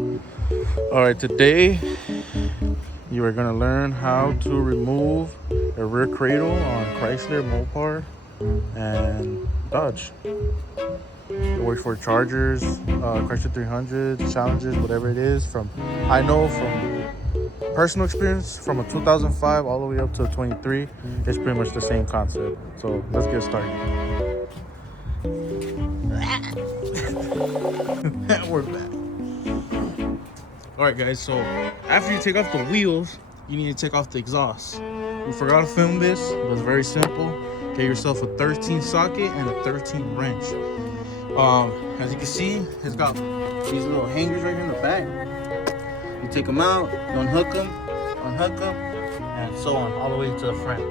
All right, today you are gonna learn how to remove a rear cradle on Chrysler, Mopar, and Dodge. It works for Chargers, Chrysler 300s, Challengers, whatever it is. I know from personal experience, from a 2005 all the way up to a 23, it's pretty much the same concept. So let's get started. We're back. All right, guys. So after you take off the wheels, you need to take off the exhaust. We forgot to film this, but it's very simple. Get yourself a 13 socket and a 13 wrench. As you can see, it's got these little hangers right here in the back. You take them out, unhook them, and so on, all the way to the front.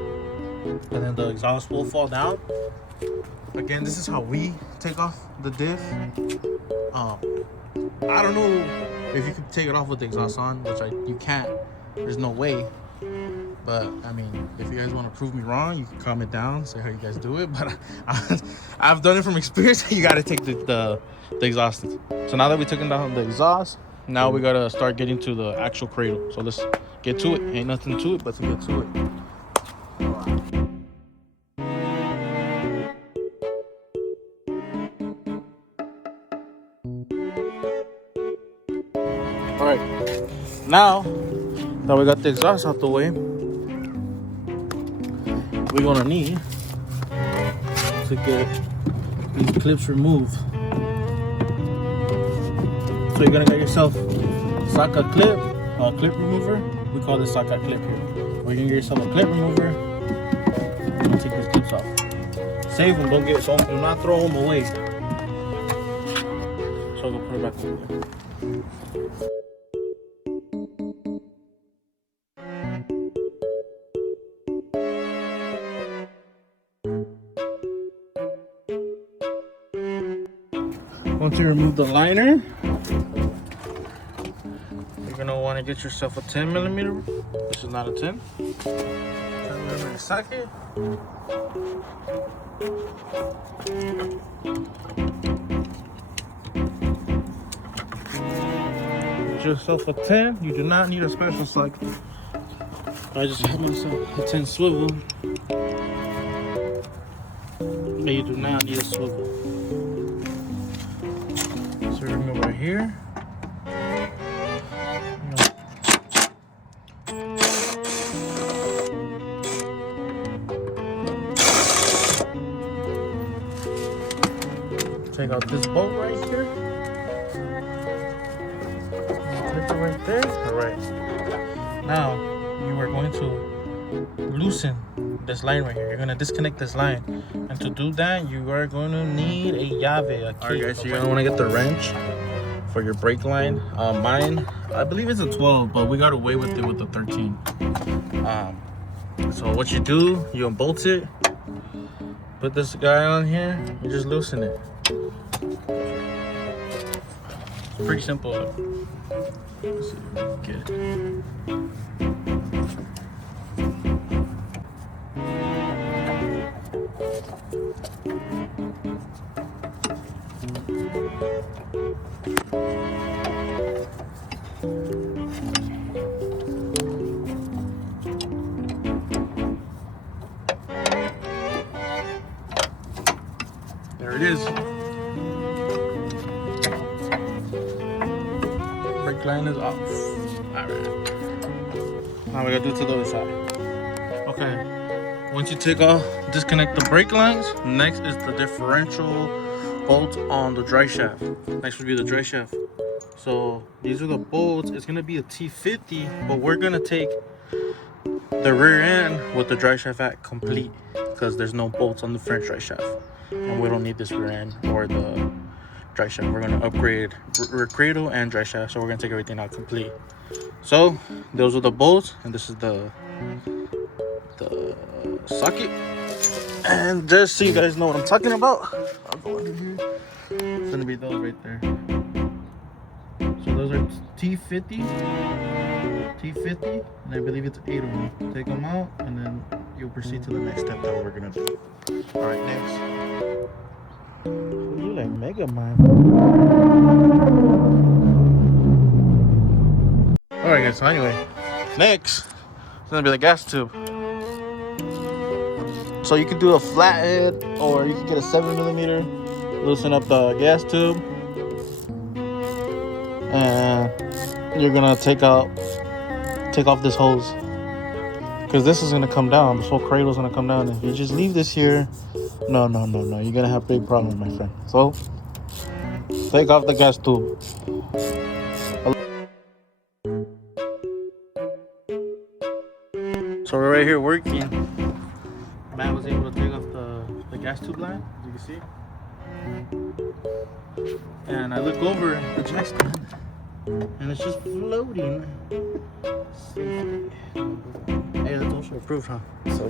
And then the exhaust will fall down. Again, this is how we take off the diff. I don't know if you could take it off with the exhaust on, which you can't. There's no way. But I mean, if you guys want to prove me wrong, you can comment down, say how you guys do it. But I've done it from experience. You got to take the exhaust. So now that we took down the exhaust, now we got to start getting to the actual cradle. So let's get to it. Ain't nothing to it but to get to it. All right, now that we got the exhaust out the way, we're gonna need to get these clips removed. So you're gonna get yourself a socket clip, a clip remover. We call this socket clip here. Or you're gonna get yourself a clip remover and take these clips off. Save them, do not throw them away. So I'll go put it back over there. Once you remove the liner, you're gonna want to get yourself a 10mm. This is not a 10. 10mm socket. Get yourself a 10. You do not need a special socket. I just have myself a 10 swivel. But you do not need a swivel. So we remove right here. Take out this bolt right here. Clip it right there. All right. Now you are going to loosen this line right here. You're gonna disconnect this line, and to do that, you are going to need a llave, a key. All right, guys. So you're gonna want to get the wrench for your brake line. Mine, I believe it's a 12, but we got away with it with the 13. So what you do, you unbolt it, put this guy on here, you just loosen it. It's pretty simple. Let's see if we can get it. There it is. Brake line is off. Alright. Now we gotta do it to the other side. Okay. Once you disconnect the brake lines, next is the differential bolt on the Driveshaft. Next would be the Driveshaft. So these are the bolts. It's gonna be a T50, but we're gonna take the rear end with the Driveshaft at complete because there's no bolts on the front Driveshaft. And we don't need this rear end or the Driveshaft. We're gonna upgrade rear cradle and Driveshaft, so we're gonna take everything out complete. So those are the bolts, and this is the socket. And just so you guys know what I'm talking about, I'll go under here. It's gonna be those right there. So those are T50, and I believe it's 8 of them. Take them out, and then you'll proceed to the next step that we're gonna do. All right, next. You like Mega Man. Alright guys, so anyway, next it's gonna be the gas tube. So you could do a flathead or you could get a 7mm, loosen up the gas tube, and you're gonna take off this hose, because this is gonna come down. This whole cradle is gonna come down. If you just leave this here, no, you're gonna have big problems, my friend. So take off the gas tube. So we're right here working. Matt was able to take off the gas tube line, as you can see. And I look over the jack stand, and it's just floating. Hey, that's also approved, huh? So.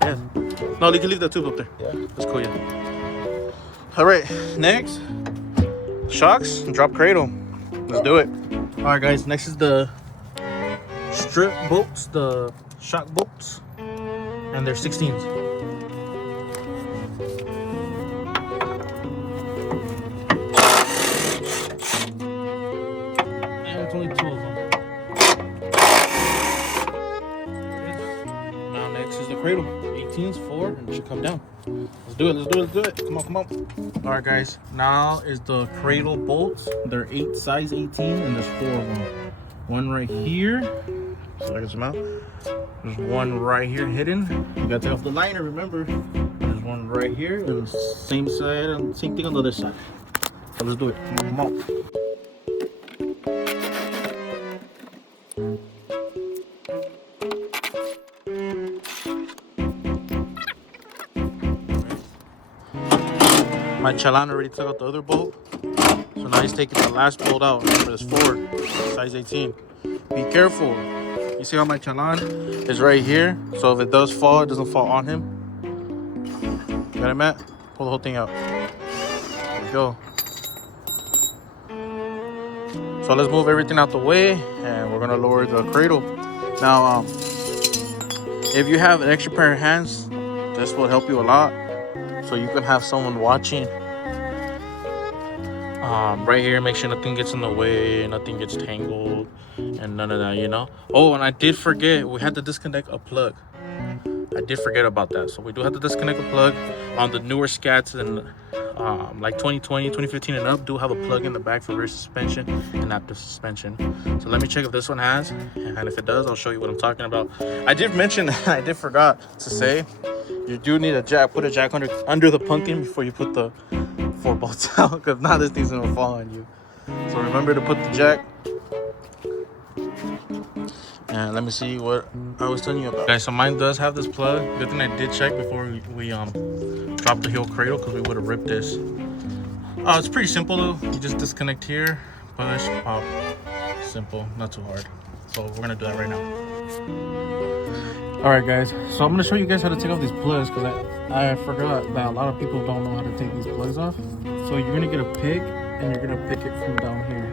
Yeah. No, you can leave that tube up there. Yeah. That's cool, yeah. Alright, next. Shocks and drop cradle. Let's do it. Alright guys, next is the strip bolts, the shock bolts, and they're 16s. And it's only 2 of them. Now next is the cradle. 18s, 4, and it should come down. Let's do it. Come on. Alright guys, now is the cradle bolts. They're size 18, and there's 4 of them. One right here, so I can zoom out. There's one right here hidden. You gotta take off the liner, remember. There's one right here, and same side, and same thing on the other side. So let's do it. Come on. My chalan already took out the other bolt, so now he's taking the last bolt out. Remember, this 4, size 18. Be careful. You see how my chalan is right here, so if it does fall, it doesn't fall on him. Got it, Matt? Pull the whole thing out. There we go. So let's move everything out the way, and we're gonna lower the cradle. Now, if you have an extra pair of hands, this will help you a lot. So you can have someone watching right here, make sure nothing gets in the way, nothing gets tangled, and none of that, you know. Oh, and I did forget, we had to disconnect a plug. I did forget about that. So we do have to disconnect a plug on the newer Scats, and like 2020, 2015 and up do have a plug in the back for rear suspension and active suspension. So let me check if this one has, and if it does, I'll show you what I'm talking about. I did mention, I did forgot to say, you do need a jack. Put a jack under the pumpkin before you put the 4 bolts out, because now this thing's gonna fall on you. So remember to put the jack. And let me see what I was telling you about. Guys, so mine does have this plug. Good thing I did check before we dropped the heel cradle, because we would have ripped this. It's pretty simple though. You just disconnect here, push, pop. Simple, not too hard. So we're gonna do that right now. Alright guys, so I'm going to show you guys how to take off these plugs, because I forgot that a lot of people don't know how to take these plugs off. So you're going to get a pick, and you're going to pick it from down here.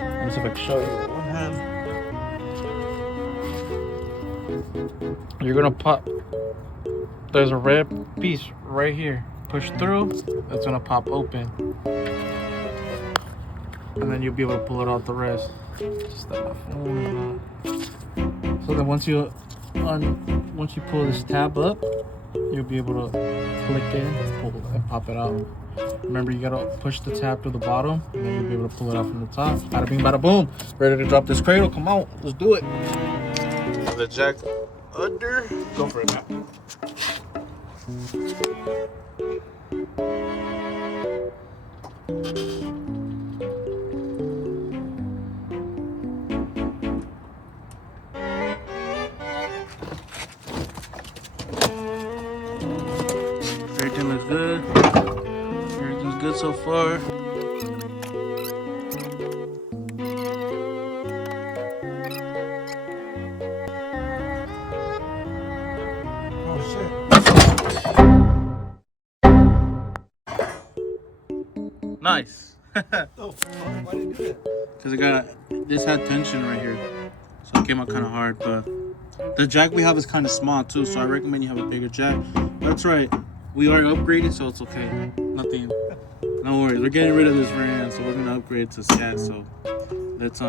Let me see if I can show you with one hand. You're going to pop, there's a red piece right here. Push through, that's going to pop open. And then you'll be able to pull it out the rest. So then once you pull this tab up, you'll be able to click in and pop it out. Remember, you gotta push the tab to the bottom, and then you'll be able to pull it out from the top. Bada bing, bada boom. Ready to drop this cradle? Come on, let's do it. The jack under. Go for it, Matt. Everything looks good. Everything's good so far. Oh shit. Nice. Oh, why did you do that? Because this had tension right here. So it came out kind of hard, but the jack we have is kind of small too, so I recommend you have a bigger jack. That's right. we are upgraded, so it's okay. Nothing. No worries. We're getting rid of this van, so we're gonna upgrade to Scat. So let's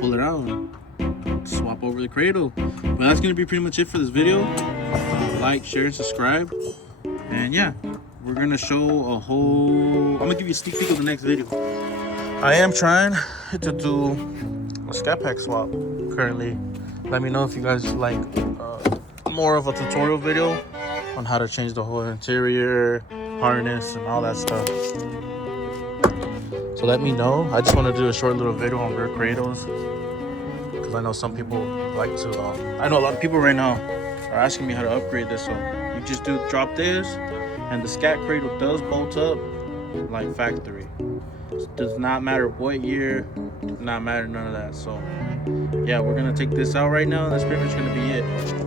pull it out and swap over the Cradle. But that's gonna be pretty much it for this video. Like, share, and subscribe. And yeah, we're gonna show a whole. I'm gonna give you a sneak peek of the next video. I am trying to do a Scat pack swap currently. Let me know if you guys like more of a tutorial video on how to change the whole interior, harness, and all that stuff. So let me know. I just want to do a short little video on rear cradles because I know some people like to. I know a lot of people right now are asking me how to upgrade this. So you just drop this, and the Scat cradle does bolt up like factory. It does not matter what year, does not matter none of that. So yeah, we're gonna take this out right now, and that's pretty much gonna be it.